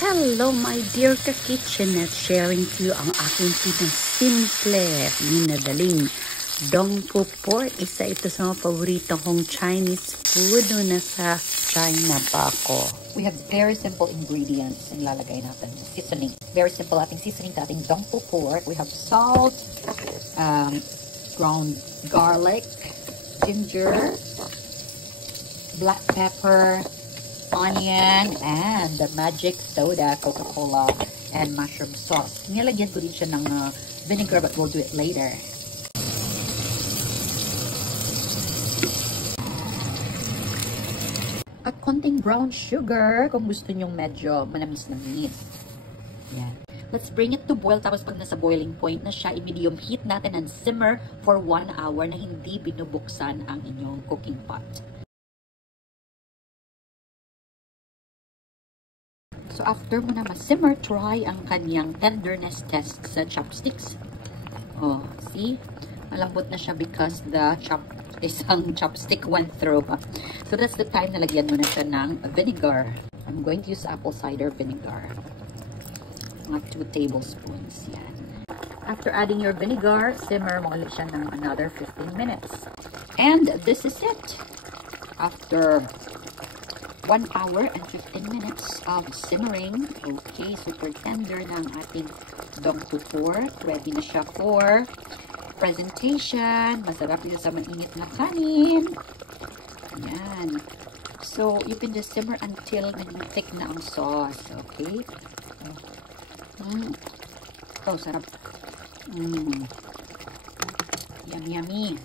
Hello my dear ka-kitchenette, sharing to you ang aking pinasimple, minadaling dongpo pork. Isa ito sa mga paborito kong Chinese food no nasa China pa ako. We have very simple ingredients ang lalagay natin. Seasoning. Very simple ating seasoning sa ating dongpo pork. We have salt, ground garlic, ginger, black pepper, onion, and the magic soda, Coca-Cola, and mushroom sauce. Nilagyan ko din siya ng vinegar, but we'll do it later. At konting brown sugar, kung gusto nyong medyo manamis-namis. Yan. Let's bring it to boil. Tapos pag nasa boiling point na siya, i-medium heat natin and simmer for 1 hour na hindi binubuksan ang inyong cooking pot. So, after mo na ma-simmer, try ang kanyang tenderness test sa chopsticks. Oh, see? Malambot na siya because the isang chopstick went through. So, that's the time na lagyan mo na siya ng vinegar. I'm going to use apple cider vinegar. Mga 2 tablespoons. Yan. After adding your vinegar, simmer mo ulit siya ng another 15 minutes. And this is it. After 1 hour and 15 minutes of simmering. Okay, super tender ng ating dongpo pork. Ready na siya for presentation. Masarap yun sa mainit na kanin. Ayan. So, you can just simmer until naging thick na ang sauce. Okay? Oh, sarap. Yummy, yummy.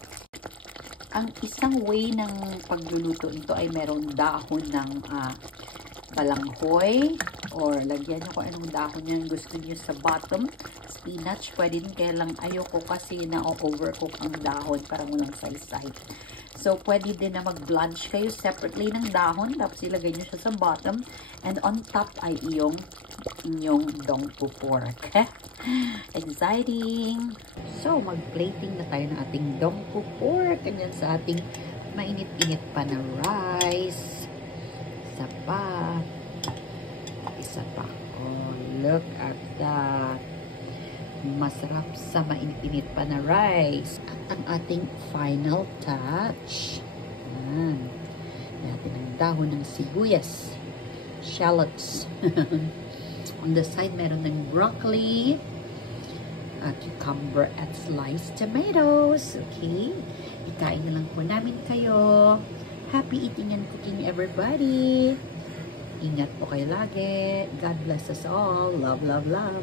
Ang isang way ng pagluluto ito ay merong dahon ng balanghoy or lagyan nyo kung anong dahon yung gusto nyo sa bottom. Spinach, pwede din, kaya lang ayoko kasi na-overcook ang dahon para mo lang say-side. So, pwede din na mag-blanch kayo separately ng dahon tapos ilagay nyo siya sa bottom and on top ay inyong dongpo pork. Exciting! So, mag-plating na tayo ng ating dongpo pork. Ganyan sa ating mainit-init pa na rice. Isa pa. Isa pa. Oh, look at that. Masarap sa mainit-init pa na rice. At ang ating final touch. Yan. Natin ang dahon ng sibuyas. Shallots. On the side, meron ng broccoli, cucumber, at sliced tomatoes. Okay? Ikain na lang po namin kayo. Happy eating and cooking, everybody. Ingat po kayo lagi. God bless us all. Love, love, love.